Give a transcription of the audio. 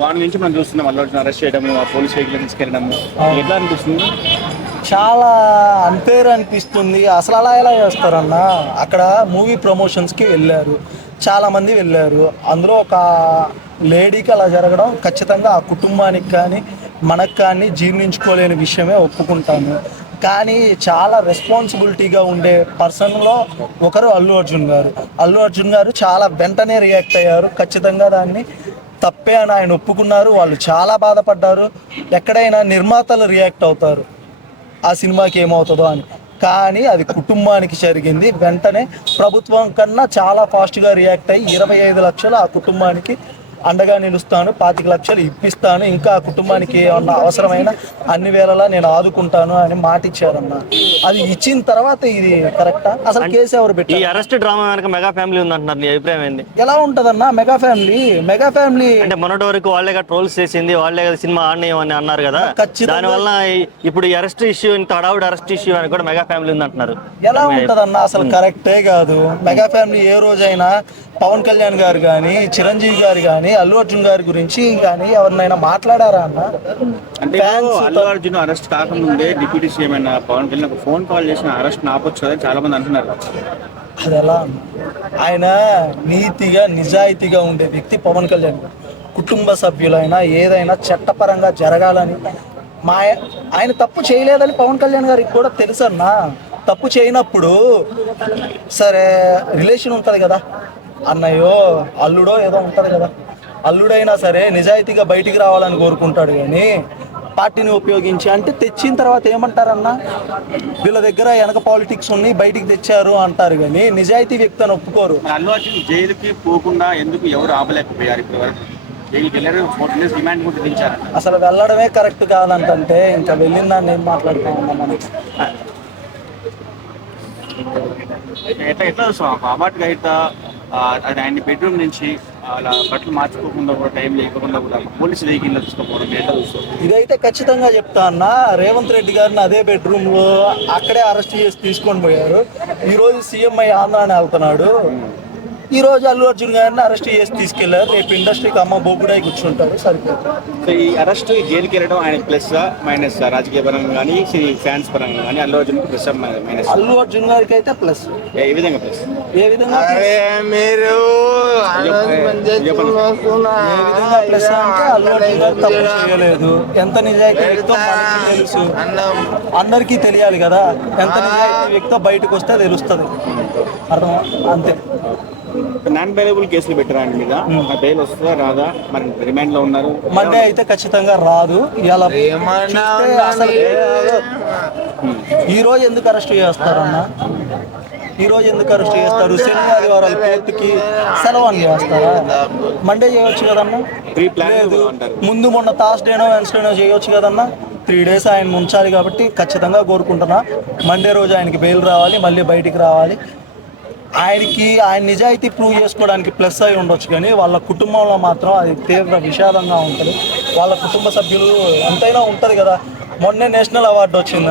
Morning నుంచి మనం చూస్తున్నాం అల్లు అర్జున్ అరెస్ట్ చేయడము, ఆ పోలీస్ వెహికల్ తీసుకెళ్ళడము. ఎట్లా అనిపిస్తుంది? చాలా అన్ఫేర్ అనిపిస్తుంది. అసలు అలా ఎలా చేస్తారన్న? అక్కడ మూవీ ప్రమోషన్స్కి వెళ్ళారు, చాలామంది వెళ్ళారు. అందులో ఒక లేడీకి అలా జరగడం ఖచ్చితంగా ఆ కుటుంబానికి కానీ మనకు కానీ జీర్ణించుకోలేని విషయమే, ఒప్పుకుంటాను. కానీ చాలా రెస్పాన్సిబిలిటీగా ఉండే పర్సన్లో ఒకరు అల్లు అర్జున్ గారు. అల్లు అర్జున్ గారు చాలా వెంటనే రియాక్ట్ అయ్యారు. ఖచ్చితంగా దాన్ని తప్పే అని ఆయన ఒప్పుకున్నారు. వాళ్ళు చాలా బాధపడ్డారు. ఎక్కడైనా నిర్మాతలు రియాక్ట్ అవుతారు ఆ సినిమాకి ఏమవుతుందో అని, కానీ అది కుటుంబానికి జరిగింది. వెంటనే ప్రభుత్వం కన్నా చాలా ఫాస్ట్గా రియాక్ట్ అయ్యి 25 లక్షలు ఆ కుటుంబానికి అండగా నిలుస్తాను, 25 లక్షలు ఇప్పిస్తాను, ఇంకా ఆ కుటుంబానికి ఏమన్నా అవసరమైన అన్ని వేళలా నేను ఆదుకుంటాను అని మాట ఇచ్చారన్న. అది ఇచ్చిన తర్వాత ఇది కరెక్టా? అసలు కేసు ఎవరు పెట్టి? ఈ అరెస్ట్ డ్రామా వెనక మెగా ఫ్యామిలీ ఉందంటున్నారు. నీ అభిప్రాయం ఏంది? ఎలా ఉంటదన్న మెగా ఫ్యామిలీ? మెగా ఫ్యామిలీ అంటే మొన్నటి వరకు వాళ్ళే ట్రోల్స్ చేసింది, వాళ్ళే కదా సినిమా ఆడనేయమని అన్నారు కదా. దానివల్ల ఇప్పుడు ఈ అరెస్ట్ ఇష్యూ, ఇంత హడావుడి అరెస్ట్ ఇష్యూ అని కూడా మెగా ఫ్యామిలీ ఉంది అంటున్నారు. ఎలా ఉంటదన్న? అసలు కరెక్టే కాదు. మెగా ఫ్యామిలీ ఏ రోజైనా పవన్ కళ్యాణ్ గారు కానీ, చిరంజీవి గారు కానీ, అల్లు అర్జున్ గారి గురించి కానీ ఎవరినైనా మాట్లాడారా అన్న? అంటే అల్లు అర్జున్ అరెస్ట్ కాకముందే డిప్యూటీ సీఎం అయిన పవన్ కళ్యాణ్ ఫోన్ కాల్ చేసిన అరెస్ట్ ఆపొచ్చు కదా చాలా మంది అంటున్నారు. అది ఎలా? ఆయన నీతిగా నిజాయితీగా ఉండే వ్యక్తి పవన్ కళ్యాణ్. కుటుంబ సభ్యులైనా ఏదైనా చట్టపరంగా జరగాలని ఆయన తప్పు చేయలేదని పవన్ కళ్యాణ్ గారికి కూడా తెలుసన్నా. తప్పు చేయనప్పుడు సరే రిలేషన్ ఉంటుంది కదా, అన్నయ్యో అల్లుడో ఏదో ఉంటుంది కదా, అల్లుడైనా సరే నిజాయితీగా బయటికి రావాలని కోరుకుంటాడు. కానీ పార్టీని ఉపయోగించి అంటే తెచ్చిన తర్వాత ఏమంటారన్నా, వీళ్ళ దగ్గర వెనక పాలిటిక్స్ ఉన్నాయి బయటికి తెచ్చారు అంటారు, కానీ నిజాయితీ వ్యక్తి అని ఒప్పుకోరు. అల్లు అర్జున్ జైలుకి పోకుండా ఎందుకు ఎవరు ఆపలేకపోయారు? అసలు వెళ్ళడమే కరెక్ట్ కాదంటే ఇంకా వెళ్ళిన దాన్ని ఏం మాట్లాడుతున్నాం మనం? ఎట్లా అవార్డుగా అయితే ఆయన బెడ్రూమ్ నుంచి అలా బట్టలు మార్చుకోకుండా కూడా, టైం లేకుండా కూడా పోలీసు వెహికల్ తీసుకోపోవడం ఎట్లా చూస్తాం? ఇదైతే ఖచ్చితంగా చెప్తా అన్న. రేవంత్ రెడ్డి గారిని అదే బెడ్రూమ్లో అక్కడే అరెస్ట్ చేసి తీసుకొని పోయారు. ఈరోజు సీఎం అయ్యి ఆంధ్రాని వెళ్తున్నాడు. ఈ రోజు అల్లు అర్జున్ గారిని అరెస్ట్ చేసి తీసుకెళ్లారు. రేపు ఇండస్ట్రీకి అమ్మ బొగ్గుడై కూర్చుంటారు. సరిపోతుంది. సో ఈ అరెస్ట్ జైలుకి వెళ్ళడం ఆయన ప్లస్ మైనస్? రాజకీయ పరంగా కానీ, ఫ్యాన్స్ పరంగా కానీ అల్లు అర్జున్ ప్లస్ మైనస్? అల్లు అర్జున్ గారికి అయితే ప్లస్. ఏ విధంగా ప్లస్? ఏ విధంగా మీరు ప్లస్ అంటే అల్లు అర్జున్ గారు తప్పు చేయలేదు. ఎంత నిజాయితీ వ్యక్తో మనకి తెలుసు, అందరికీ తెలియాలి కదా. ఎంత నిజాయితీ వ్యక్తో బయటకు వస్తే తెలుస్తుంది. అర్థం అంతే. నాన్ బెయిలబుల్ కేసులు పెట్టరా ఆయన మీద? బెయిల్ వస్తుందా రాదా? మరి రిమాండ్ లో ఉన్నారు. మండే అయితే ఖచ్చితంగా రాదు. ఇలా ఈ రోజు ఎందుకు అరెస్ట్ చేస్తారన్న? ఈ రోజు ఎందుకు అరెస్ట్ చేస్తారు? శని ఆదివారాలు కోర్టుకి సెలవు అని చేస్తారా? మండే చేయొచ్చు కదన్నా. లేదు, ముందు మొన్న థర్స్డేనో వెన్స్డేనో చేయొచ్చు కదన్నా. 3 days ఆయన ఉంచాలి కాబట్టి ఖచ్చితంగా కోరుకుంటున్నా మండే రోజు ఆయనకి బెయిల్ రావాలి, మళ్ళీ బయటికి రావాలి. ఆయన నిజాయితీ ప్రూవ్ చేసుకోవడానికి ప్లస్ అయి ఉండొచ్చు, కానీ వాళ్ళ కుటుంబంలో మాత్రం అది తీవ్ర విషాదంగా ఉంటుంది. వాళ్ళ కుటుంబ సభ్యులు ఎంతైనా ఉంటుంది కదా. మొన్నే నేషనల్ అవార్డు వచ్చింది.